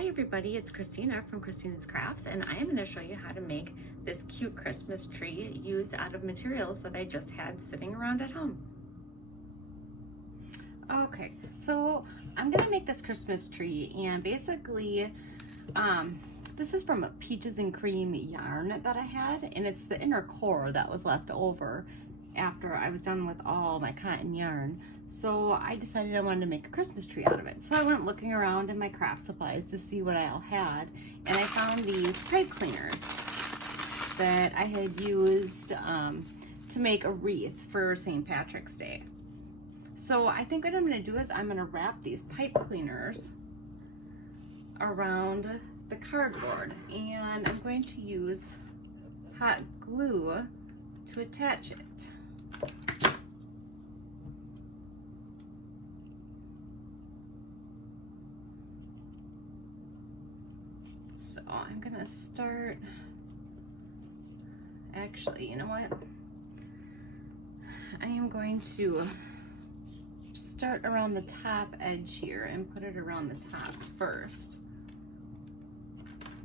Hi everybody, it's Christina from Christina's Crafts, and I am going to show you how to make this cute Christmas tree used out of materials that I just had sitting around at home. Okay, so I'm going to make this Christmas tree, and basically this is from a Peaches and Cream yarn that I had, and it's the inner core that was left over after I was done with all my cotton yarn. So I decided I wanted to make a Christmas tree out of it. So I went looking around in my craft supplies to see what I all had, and I found these pipe cleaners that I had used to make a wreath for St. Patrick's Day. So I think what I'm going to do is I'm going to wrap these pipe cleaners around the cardboard, and I'm going to use hot glue to attach it. So I'm gonna start, actually, you know what? I am going to start around the top edge here and put it around the top first,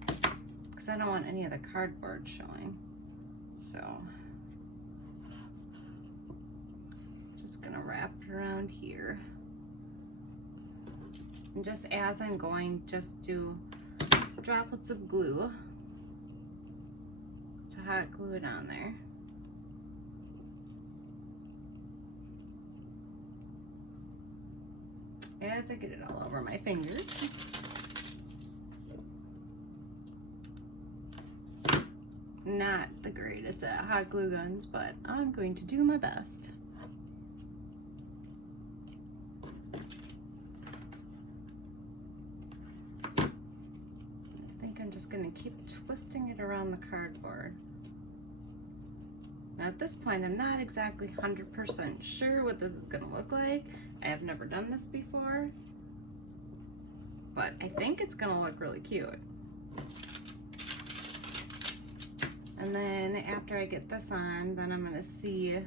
because I don't want any of the cardboard showing. So just gonna wrap it around here. And just as I'm going, just do droplets of glue to hot glue it on there. As I get it all over my fingers. Not the greatest at hot glue guns, but I'm going to do my best. I'm just going to keep twisting it around the cardboard. Now at this point, I'm not exactly 100% sure what this is going to look like. I have never done this before, but I think it's going to look really cute. And then after I get this on, then I'm going to see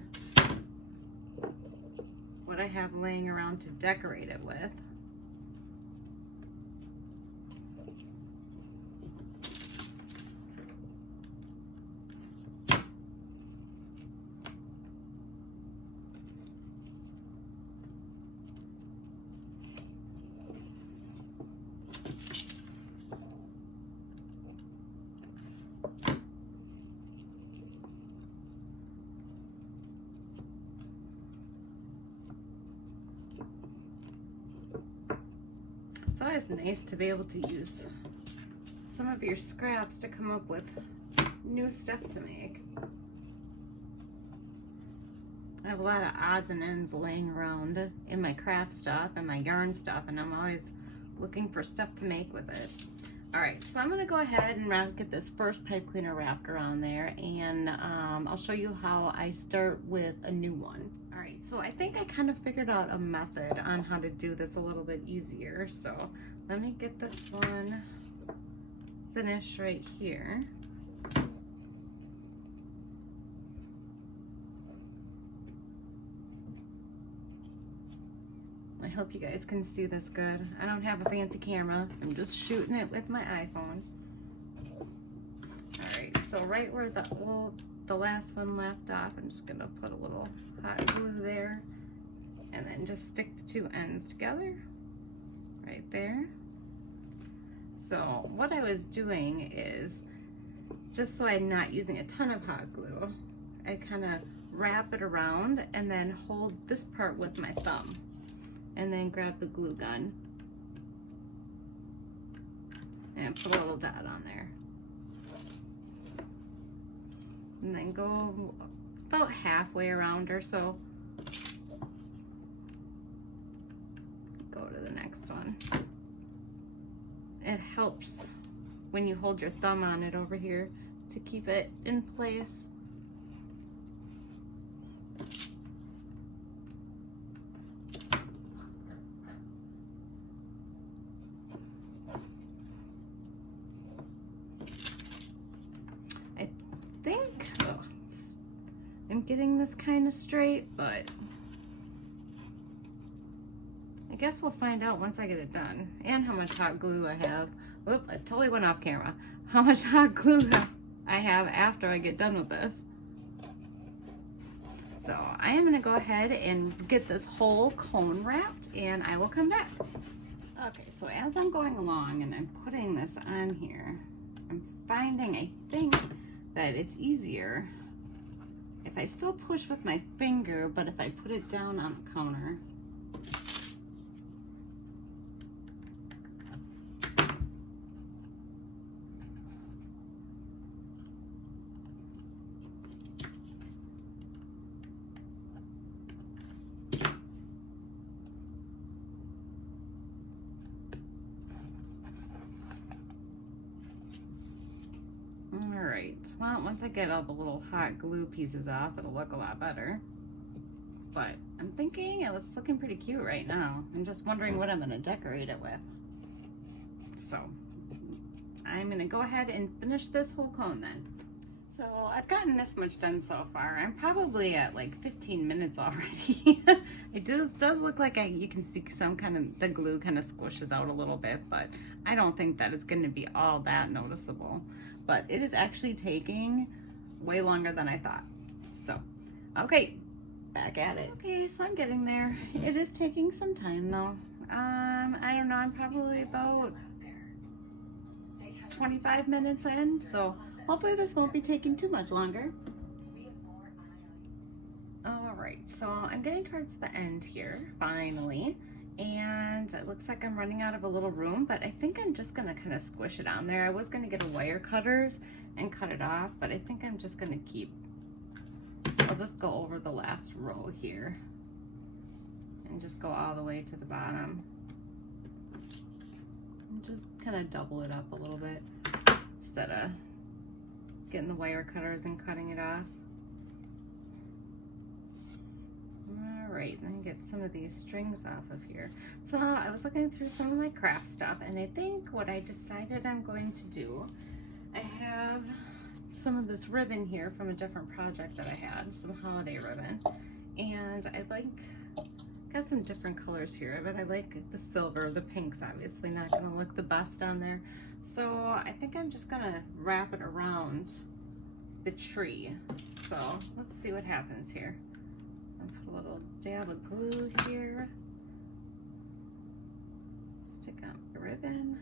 what I have laying around to decorate it with. It's always nice to be able to use some of your scraps to come up with new stuff to make. I have a lot of odds and ends laying around in my craft stuff and my yarn stuff, and I'm always looking for stuff to make with it. Alright, so I'm going to go ahead and get this first pipe cleaner wrapped around there, and I'll show you how I start with a new one. Alright, so I think I kind of figured out a method on how to do this a little bit easier. So let me get this one finished right here. I hope you guys can see this good. I don't have a fancy camera. I'm just shooting it with my iPhone. Alright, so right where the last one left off, I'm just going to put a little hot glue there, and then just stick the two ends together right there. So what I was doing is, just so I'm not using a ton of hot glue, I kind of wrap it around and then hold this part with my thumb, and then grab the glue gun and put a little dot on there. And then go about halfway around or so. Go to the next one. It helps when you hold your thumb on it over here to keep it in place. I'm getting this kind of straight, but I guess we'll find out once I get it done, and how much hot glue I have Oop, I totally went off camera. How much hot glue I have after I get done with this. So I am gonna go ahead and get this whole cone wrapped and I will come back. Okay, so as I'm going along and I'm putting this on here, I'm finding, I think, that it's easier if I still push with my finger, but if I put it down on the counter. Alright, well, once I get all the little hot glue pieces off, it'll look a lot better. But I'm thinking it's looking pretty cute right now. I'm just wondering what I'm going to decorate it with. So I'm going to go ahead and finish this whole cone then. So I've gotten this much done so far. I'm probably at like 15 minutes already. It does look like you can see some kind of, the glue kind of squishes out a little bit, but I don't think that it's going to be all that noticeable. But it is actually taking way longer than I thought. So, okay, back at it. Okay, so I'm getting there. It is taking some time though. I don't know, I'm probably about 25 minutes in, so hopefully this won't be taking too much longer. Alright, so I'm getting towards the end here, finally. And it looks like I'm running out of a little room, but I think I'm just gonna kind of squish it on there. I was gonna get a wire cutters and cut it off, but I think I'm just gonna I'll just go over the last row here and just go all the way to the bottom. And just kind of double it up a little bit instead of getting the wire cutters and cutting it off. Alright, let me get some of these strings off of here. So I was looking through some of my craft stuff, and I think what I decided I'm going to do, I have some of this ribbon here from a different project that I had, some holiday ribbon, and got some different colors here, but I like the silver. The pink's obviously not going to look the best on there, so I think I'm just going to wrap it around the tree. So let's see what happens here. I'll put a little dab of glue here, stick on the ribbon,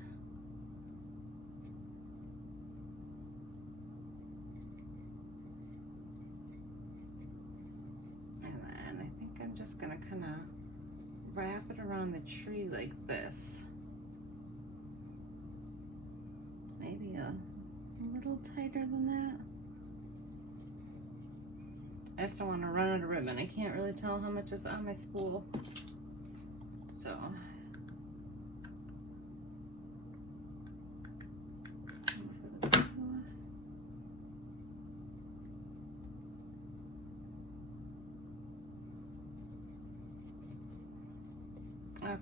and then I think I'm just going to kind of wrap it around the tree like this. Maybe a little tighter than that. I just don't want to run out of ribbon. I can't really tell how much is on my spool. So.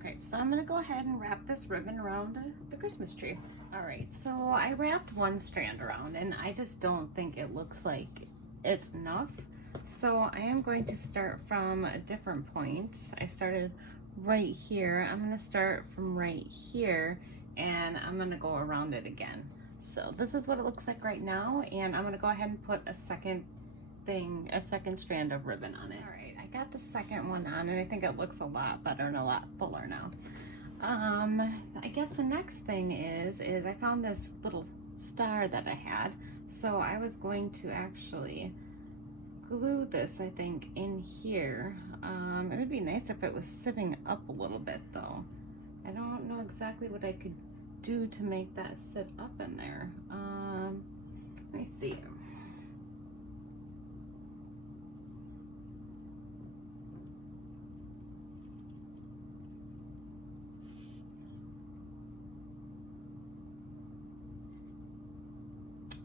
Okay, so I'm going to go ahead and wrap this ribbon around the Christmas tree. Alright, so I wrapped one strand around and I just don't think it looks like it's enough. So I am going to start from a different point. I started right here. I'm going to start from right here and I'm going to go around it again. So this is what it looks like right now, and I'm going to go ahead and put a second strand of ribbon on it. Alright, I got the second one on and I think it looks a lot better and a lot fuller now. I guess the next thing is I found this little star that I had, so I was going to actually glue this, I think, in here. It would be nice if it was sitting up a little bit though. I don't know exactly what I could do to make that sit up in there. Let me see.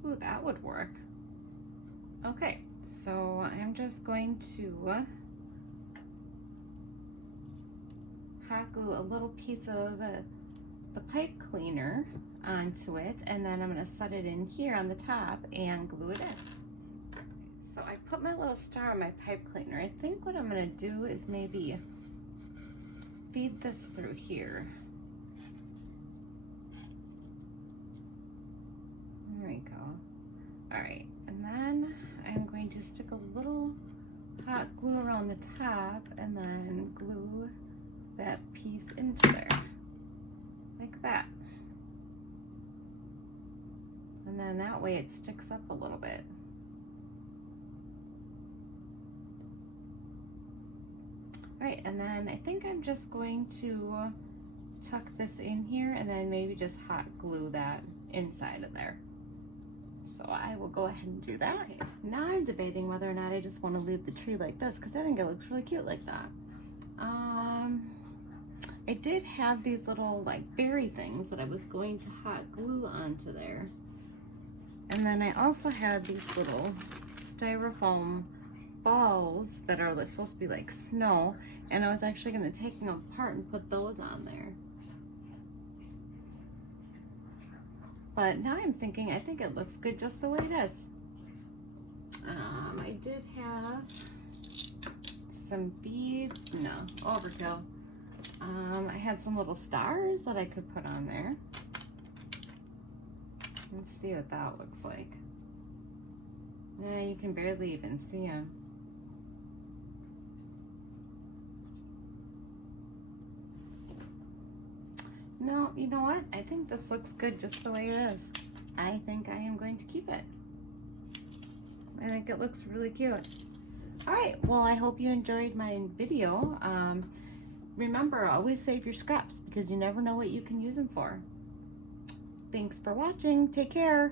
Ooh, that would work. Okay, so I'm just going to hot glue a little piece of the pipe cleaner onto it, and then I'm going to set it in here on the top and glue it in. So I put my little star on my pipe cleaner. I think what I'm going to do is maybe feed this through here. we go. All right, and then I'm going to stick a little hot glue around the top and then glue that piece into there, like that. And then that way it sticks up a little bit. All right, and then I think I'm just going to tuck this in here and then maybe just hot glue that inside of there. So I will go ahead and do that. Okay, now I'm debating whether or not I just want to leave the tree like this because I think it looks really cute like that. I did have these little like berry things that I was going to hot glue onto there. And then I also had these little styrofoam balls that are supposed to be like snow, and I was actually going to take them apart and put those on there. But now I'm thinking, I think it looks good just the way it is. I did have some beads, no, overkill. I had some little stars that I could put on there. Let's see what that looks like. Yeah, you can barely even see them. No, you know what? I think this looks good just the way it is. I think I am going to keep it. I think it looks really cute. All right, well, I hope you enjoyed my video. Remember, always save your scraps because you never know what you can use them for. Thanks for watching. Take care.